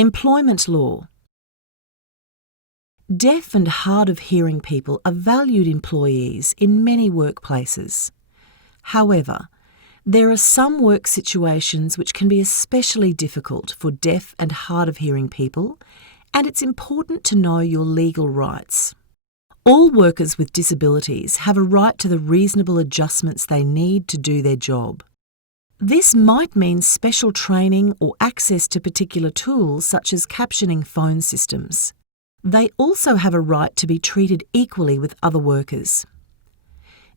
Employment law. Deaf and hard of hearing people are valued employees in many workplaces. However, there are some work situations which can be especially difficult for deaf and hard of hearing people, and it's important to know your legal rights. All workers with disabilities have a right to the reasonable adjustments they need to do their job. This might mean special training or access to particular tools such as captioning phone systems. They also have a right to be treated equally with other workers.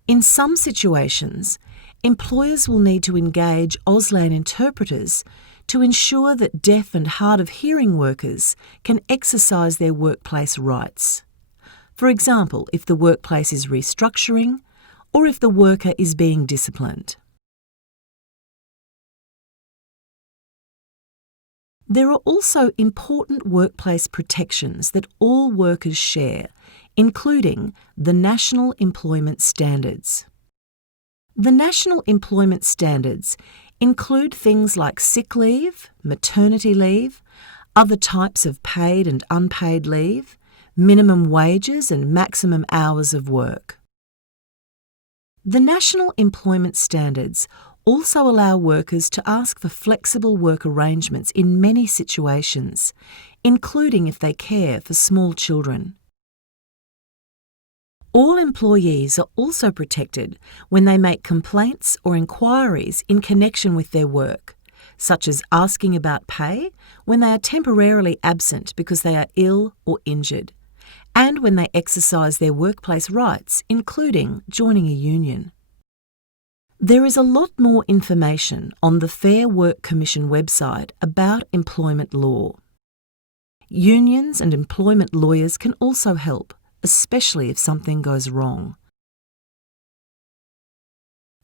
In some situations, employers will need to engage Auslan interpreters to ensure that deaf and hard of hearing workers can exercise their workplace rights. For example, if the workplace is restructuring or if the worker is being disciplined. There are also important workplace protections that all workers share, including the National Employment Standards. The National Employment Standards include things like sick leave, maternity leave, other types of paid and unpaid leave, minimum wages and maximum hours of work. The National Employment Standards also allow workers to ask for flexible work arrangements in many situations, including if they care for small children. All employees are also protected when they make complaints or inquiries in connection with their work, such as asking about pay when they are temporarily absent because they are ill or injured, and when they exercise their workplace rights, including joining a union. There is a lot more information on the Fair Work Commission website about employment law. Unions and employment lawyers can also help, especially if something goes wrong.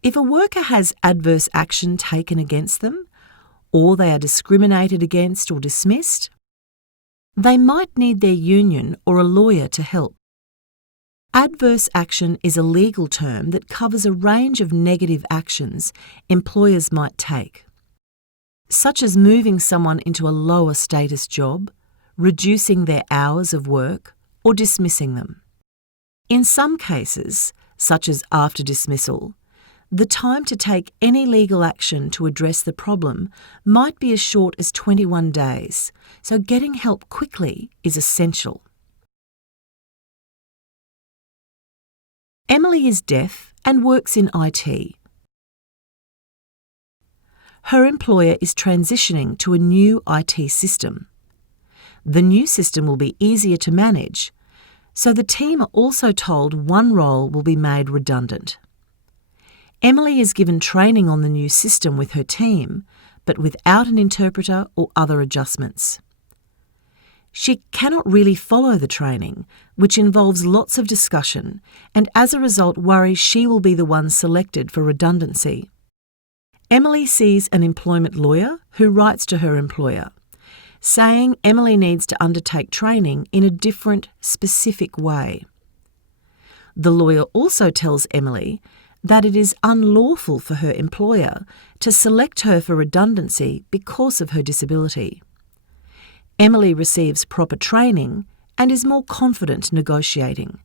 If a worker has adverse action taken against them, or they are discriminated against or dismissed, they might need their union or a lawyer to help. Adverse action is a legal term that covers a range of negative actions employers might take, such as moving someone into a lower status job, reducing their hours of work, or dismissing them. In some cases, such as after dismissal, the time to take any legal action to address the problem might be as short as 21 days, so getting help quickly is essential. Emily is deaf and works in IT. Her employer is transitioning to a new IT system. The new system will be easier to manage, so the team are also told one role will be made redundant. Emily is given training on the new system with her team, but without an interpreter or other adjustments. She cannot really follow the training, which involves lots of discussion, and as a result worries she will be the one selected for redundancy. Emily sees an employment lawyer who writes to her employer, saying Emily needs to undertake training in a different, specific way. The lawyer also tells Emily that it is unlawful for her employer to select her for redundancy because of her disability. Emily receives proper training and is more confident negotiating.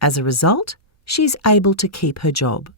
As a result, she's able to keep her job.